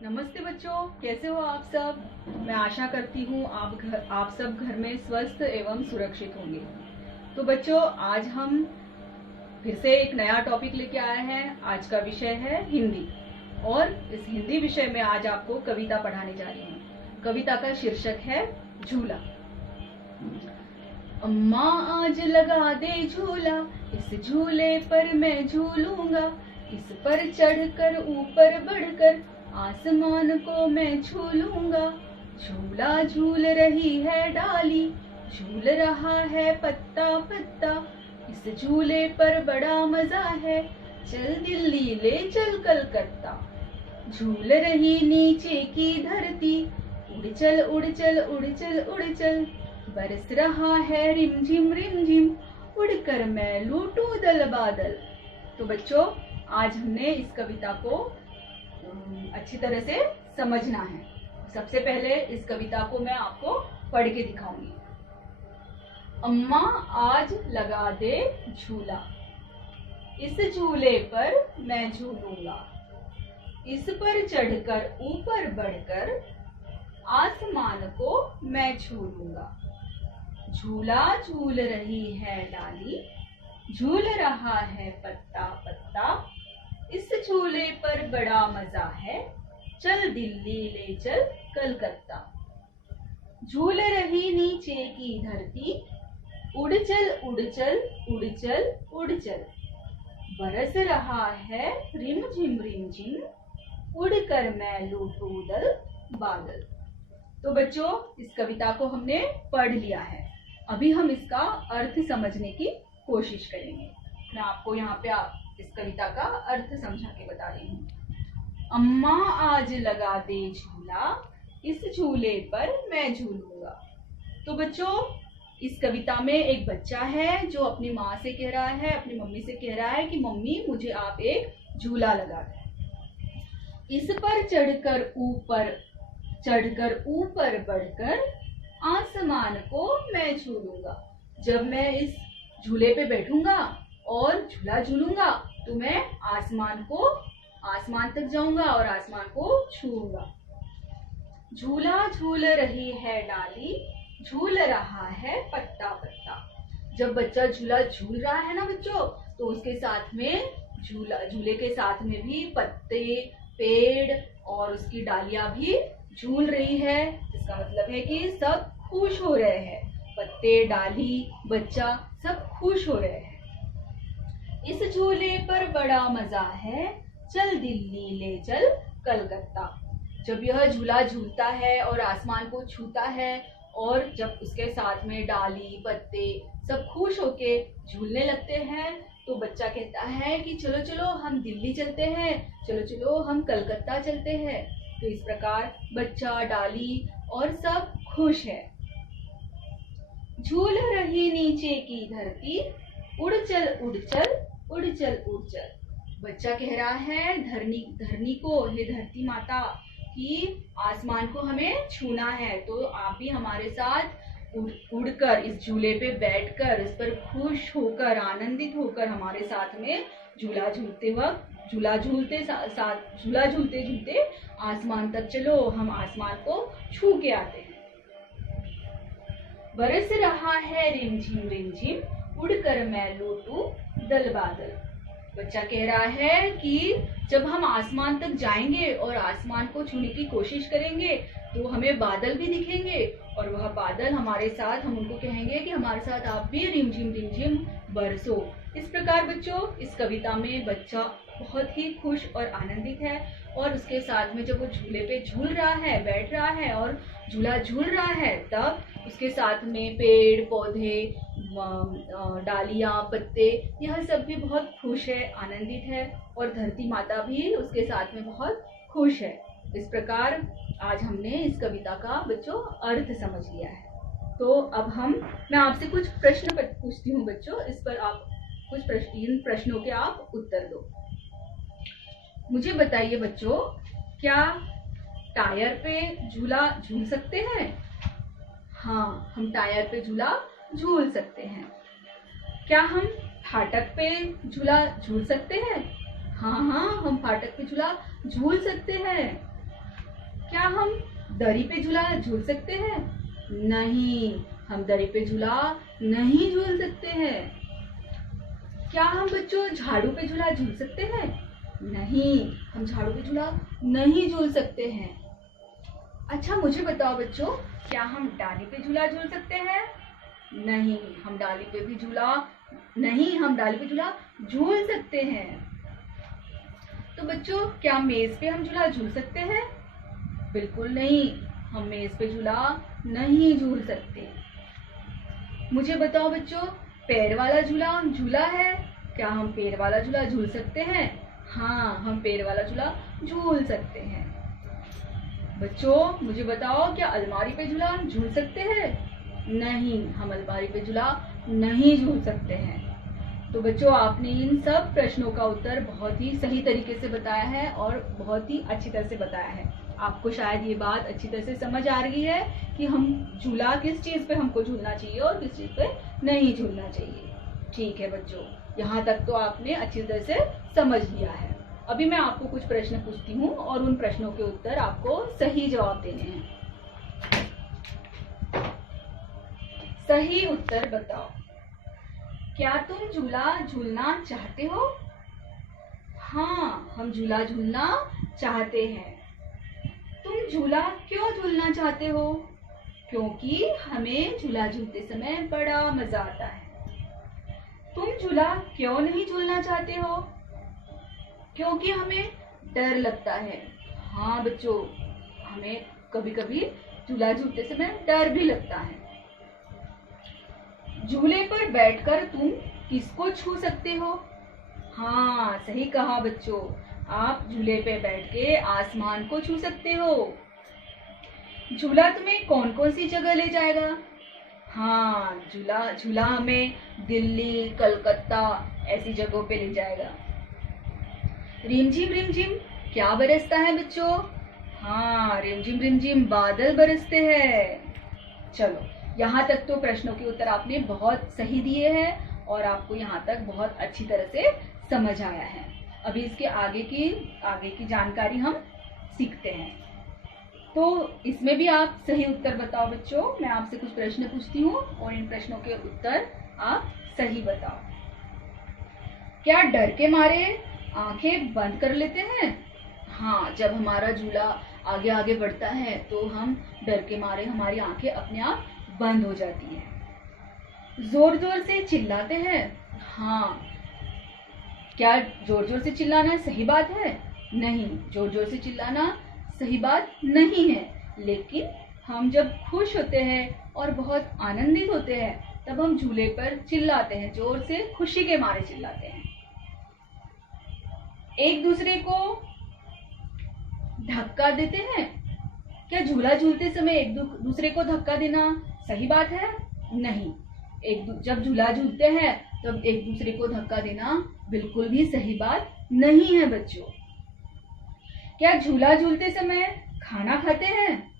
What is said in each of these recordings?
नमस्ते बच्चों, कैसे हो आप सब। मैं आशा करती हूँ आप सब घर में स्वस्थ एवं सुरक्षित होंगे। तो बच्चों, आज हम फिर से एक नया टॉपिक लेके आए हैं। आज का विषय है हिंदी, और इस हिंदी विषय में आज आपको कविता पढ़ाने जा रही हूँ। कविता का शीर्षक है झूला। अम्मा आज लगा दे झूला, इस झूले पर मैं झूलूंगा, इस पर चढ़कर ऊपर बढ़कर आसमान को मैं छू लूंगा। झूला झूल रही है डाली, झूल रहा है पत्ता पत्ता, इस झूले पर बड़ा मजा है, चल दिल्ली ले चल कलकत्ता। झूल रही नीचे की धरती, उड़ चल उड़ चल उड़ चल उड़ चल, बरस रहा है रिमझिम रिमझिम, उड़कर मैं लूटूं दल बादल। तो बच्चों, आज हमने इस कविता को अच्छी तरह से समझना है। सबसे पहले इस कविता को मैं आपको पढ़ के दिखाऊंगी। अम्मा आज लगा दे झूला, इस झूले पर मैं झूलूंगा, इस पर चढ़कर ऊपर बढ़कर आसमान को मैं छू लूंगा। झूला झूल रही है डाली, झूल रहा है पत्ता पत्ता, इस झूले पर बड़ा मजा है, चल दिल्ली ले चल कलकत्ता। झूल रही नीचे की धरती, उड़ चल उड़ चल उड़ चल उड़ चल, बरस रहा है रिमझिम रिमझिम, उड़कर मैं लूटूं दल बादल। तो बच्चों, इस कविता को हमने पढ़ लिया है। अभी हम इसका अर्थ समझने की कोशिश करेंगे। मैं आपको यहाँ पे इस कविता का अर्थ समझा के बता रही हूँ। अम्मा आज लगा दे झूला, इस झूले पर मैं झूलूंगा। तो बच्चों, इस कविता में एक बच्चा है जो अपनी माँ से कह रहा है, अपनी मम्मी से कह रहा है कि मम्मी मुझे आप एक झूला लगा दें। इस पर चढ़कर ऊपर बढ़कर आसमान को मैं झूलूंगा। जब मैं इस झूले पे बैठूंगा और झूला झूलूंगा तो मैं आसमान तक जाऊंगा और आसमान को छूऊंगा। झूला झूल रही है डाली, झूल रहा है पत्ता पत्ता। जब बच्चा झूला झूल रहा है ना बच्चों, तो उसके साथ में झूले के साथ में भी पत्ते, पेड़ और उसकी डालियां भी झूल रही है। इसका मतलब है कि सब खुश हो रहे हैं। पत्ते, डाली, बच्चा सब खुश हो रहे हैं। इस झूले पर बड़ा मजा है, चल दिल्ली ले चल कलकत्ता। जब यह झूला झूलता है और आसमान को छूता है, और जब उसके साथ में डाली, पत्ते सब खुश होके झूलने लगते हैं, तो बच्चा कहता है कि चलो चलो हम दिल्ली चलते हैं, चलो चलो हम कलकत्ता चलते हैं। तो इस प्रकार बच्चा, डाली और सब खुश है। झूल रही नीचे की धरती, उड़ चल उड़ चल उड़ चल उड़ चल। बच्चा कह रहा है धरनी को, हे धरती माता, कि आसमान को हमें छूना है, तो आप भी हमारे साथ उड़कर इस झूले पे बैठकर इस पर खुश होकर, आनंदित होकर हमारे साथ में झूला झूलते झूलते आसमान तक चलो, हम आसमान को छू के आते हैं। बरस रहा है रिमझिम रिमझिम, उड़कर मैं लूटूं दल बादल। बच्चा कह रहा है कि जब हम आसमान तक जाएंगे और आसमान को छूने की कोशिश करेंगे तो हमें बादल भी दिखेंगे, और वह बादल हमारे साथ, हम उनको कहेंगे कि हमारे साथ आप भी रिमझिम रिमझिम बरसो। इस प्रकार बच्चों, इस कविता में बच्चा बहुत ही खुश और आनंदित है, और उसके साथ में जब वो झूले पे झूल रहा है, बैठ रहा है और झूला झूल रहा है, तब उसके साथ में पेड़ पौधे, डालियां, पत्ते, यह सब भी बहुत खुश है, आनंदित है, और धरती माता भी उसके साथ में बहुत खुश है। इस प्रकार आज हमने इस कविता का बच्चों अर्थ समझ लिया है। तो अब मैं आपसे कुछ प्रश्न पूछती हूँ बच्चों, इस पर आप इन प्रश्नों के आप उत्तर दो। मुझे बताइए बच्चों, क्या टायर पे झूला झूल सकते हैं? हाँ, हम टायर पे झूला झूल सकते हैं। क्या हम फाटक पे झूला झूल सकते हैं? हाँ हाँ, हम फाटक पे झूला झूल सकते हैं। क्या हम दरी पे झूला झूल सकते हैं? नहीं, हम दरी पे झूला नहीं झूल सकते हैं। क्या हम बच्चों झाड़ू पे झूला झूल सकते हैं? नहीं, हम झाड़ू पे झूला नहीं झूल सकते हैं। अच्छा मुझे बताओ बच्चों, क्या हम डाली पे झूला झूल सकते हैं? नहीं, हम डाली पे झूला झूल सकते हैं। तो बच्चों, क्या मेज पे हम झूला झूल सकते हैं? बिल्कुल नहीं, हम मेज पे झूला नहीं झूल सकते। मुझे बताओ बच्चों, पैर वाला झूला है, क्या हम पैर वाला झूला झूल सकते हैं? हाँ, हम पैर वाला झूला झूल सकते हैं। बच्चों मुझे बताओ, क्या अलमारी पे झूला झूल सकते हैं? नहीं, हम अलमारी पे झूला नहीं झूल सकते हैं। तो बच्चों, आपने इन सब प्रश्नों का उत्तर बहुत ही सही तरीके से बताया है और बहुत ही अच्छी तरह से बताया है। आपको शायद ये बात अच्छी तरह से समझ आ रही है कि हम झूला किस चीज पे हमको झूलना चाहिए और किस चीज पे नहीं झूलना चाहिए। ठीक है बच्चों, यहाँ तक तो आपने अच्छी तरह से समझ लिया है। अभी मैं आपको कुछ प्रश्न पूछती हूँ और उन प्रश्नों के उत्तर आपको सही जवाब देने हैं। सही उत्तर बताओ। क्या तुम झूला झूलना चाहते हो? हाँ, हम झूला झूलना चाहते हैं। तुम झूला क्यों झूलना चाहते हो? क्योंकि हमें झूला झूलते समय बड़ा मजा आता है। तुम झूला क्यों नहीं झूलना चाहते हो? क्योंकि हमें डर लगता है। हाँ बच्चों, हमें कभी कभी झूला झूलते समय डर भी लगता है। झूले पर बैठकर तुम किसको छू सकते हो? हाँ, सही कहा बच्चों, आप झूले पे बैठ के आसमान को छू सकते हो। झूला तुम्हें कौन कौन सी जगह ले जाएगा? हाँ, झूला हमें दिल्ली, कलकत्ता ऐसी जगहों पे ले जाएगा। रिमझिम क्या बरसता है बच्चों? हाँ, रिमझिम बादल बरसते हैं। चलो, यहाँ तक तो प्रश्नों के उत्तर आपने बहुत सही दिए हैं और आपको यहाँ तक बहुत अच्छी तरह से समझ आया है। अभी इसके आगे की जानकारी हम सीखते हैं। तो इसमें भी आप सही उत्तर बताओ बच्चों। मैं आपसे कुछ प्रश्न पूछती हूँ और इन प्रश्नों के उत्तर आप सही बताओ। क्या डर के मारे आंखें बंद कर लेते हैं? हाँ, जब हमारा झूला आगे आगे बढ़ता है तो हम डर के मारे हमारी आंखें अपने आप बंद हो जाती हैं। जोर जोर से चिल्लाते हैं? हाँ। क्या जोर जोर से चिल्लाना सही बात है? नहीं, जोर जोर से चिल्लाना सही बात नहीं है, लेकिन हम जब खुश होते हैं और बहुत आनंदित होते हैं तब हम झूले पर चिल्लाते हैं, जोर से खुशी के मारे चिल्लाते हैं। एक दूसरे को धक्का देते हैं? क्या झूला झूलते समय एक दूसरे को धक्का देना सही बात है? नहीं, जब झूला झूलते हैं तब एक दूसरे को धक्का देना बिल्कुल भी सही बात नहीं है बच्चों। क्या झूला झूलते समय खाना खाते हैं?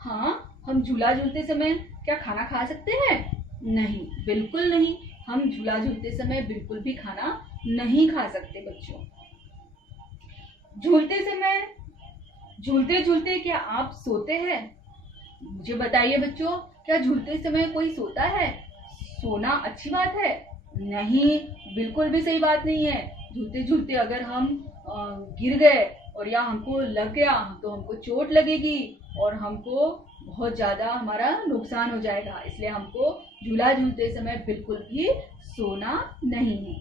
हाँ, हम झूला झूलते समय क्या खाना खा सकते हैं? नहीं, बिल्कुल नहीं, हम झूला झूलते समय बिल्कुल भी खाना नहीं खा सकते बच्चों। झूलते झूलते क्या आप सोते हैं? मुझे बताइए बच्चों, क्या झूलते समय कोई सोता है? सोना अच्छी बात है? नहीं, बिल्कुल भी सही बात नहीं है। झूलते झूलते अगर हम गिर गए और या हमको लग गया तो हमको चोट लगेगी और हमको बहुत ज्यादा हमारा नुकसान हो जाएगा। इसलिए हमको झूला झूलते समय बिल्कुल भी सोना नहीं है।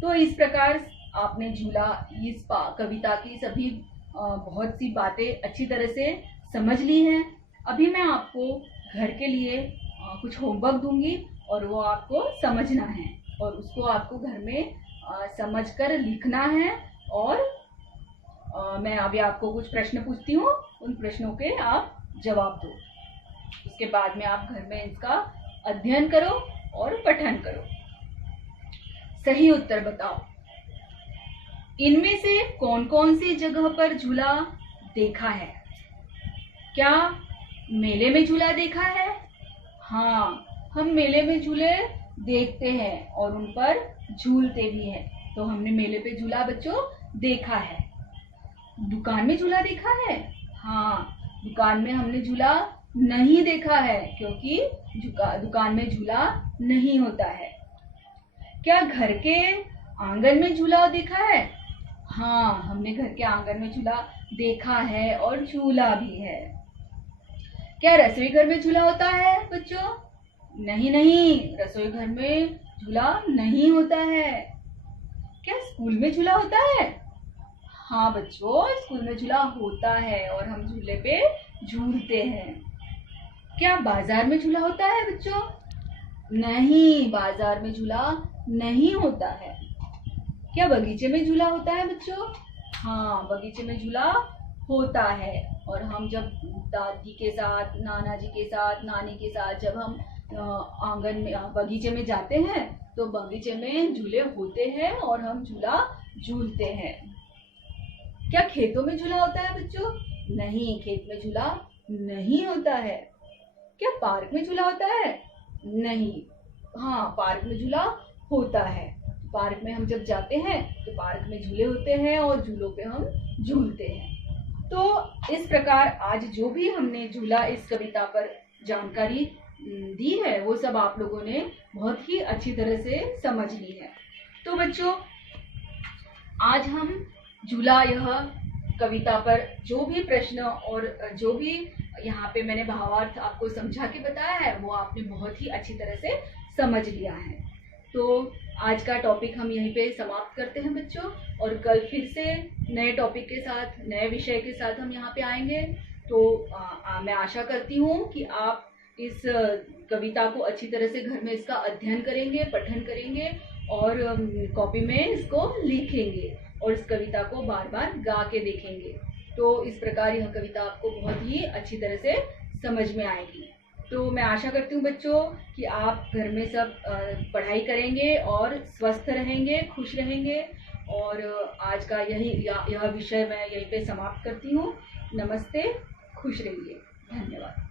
तो इस प्रकार आपने इस कविता की सभी बहुत सी बातें अच्छी तरह से समझ ली हैं। अभी मैं आपको घर के लिए कुछ होमवर्क दूंगी और वो आपको समझना है और उसको आपको घर में समझकर लिखना है। और मैं अभी आपको कुछ प्रश्न पूछती हूँ, उन प्रश्नों के आप जवाब दो। उसके बाद में आप घर में इसका अध्ययन करो और पठन करो। सही उत्तर बताओ। इनमें से कौन कौन सी जगह पर झूला देखा है? क्या मेले में झूला देखा है? हाँ, हम मेले में झूले देखते हैं और उन पर झूलते भी हैं। तो हमने मेले पे झूला बच्चों देखा है। दुकान में झूला देखा है? हाँ, दुकान में हमने झूला नहीं देखा है, क्योंकि दुकान में झूला नहीं होता है। क्या घर के आंगन में झूला देखा है? हाँ, हमने घर के आंगन में झूला देखा है और झूला भी है। क्या रसोई घर में झूला होता है बच्चों? नहीं नहीं, रसोई घर में झूला नहीं होता है। क्या स्कूल में झूला होता है? हाँ बच्चों, स्कूल में झूला होता है और हम झूले पे झूलते हैं। क्या बाजार में झूला होता है बच्चों? नहीं, बाजार में झूला नहीं होता है। क्या बगीचे में झूला होता है बच्चों? हाँ, बगीचे में झूला होता है और हम जब दादी के साथ, नाना जी के साथ, नानी के साथ जब हम आंगन में, बगीचे में जाते हैं तो बगीचे में झूले होते हैं और हम झूला झूलते हैं। क्या खेतों में झूला होता है बच्चों? नहीं, खेत में झूला नहीं होता है। क्या पार्क में झूला होता है? नहीं, हाँ, पार्क में झूला होता है। पार्क में हम जब जाते हैं तो पार्क में झूले होते हैं और झूलों पे हम झूलते हैं। तो इस प्रकार आज जो भी हमने झूला इस कविता पर जानकारी दी है वो सब आप लोगों ने बहुत ही अच्छी तरह से समझ ली है। तो बच्चों, आज हम झूला, यह कविता पर जो भी प्रश्न और जो भी यहाँ पे मैंने भावार्थ आपको समझा के बताया है वो आपने बहुत ही अच्छी तरह से समझ लिया है। तो आज का टॉपिक हम यहीं पे समाप्त करते हैं बच्चों, और कल फिर से नए टॉपिक के साथ, नए विषय के साथ हम यहाँ पे आएंगे। तो मैं आशा करती हूँ कि आप इस कविता को अच्छी तरह से घर में इसका अध्ययन करेंगे, पठन करेंगे और कॉपी में इसको लिखेंगे और इस कविता को बार बार गा के देखेंगे। तो इस प्रकार यह कविता आपको बहुत ही अच्छी तरह से समझ में आएगी। तो मैं आशा करती हूँ बच्चों कि आप घर में सब पढ़ाई करेंगे और स्वस्थ रहेंगे, खुश रहेंगे। और आज का यह विषय मैं यहीं पे समाप्त करती हूँ। नमस्ते, खुश रहिए, धन्यवाद।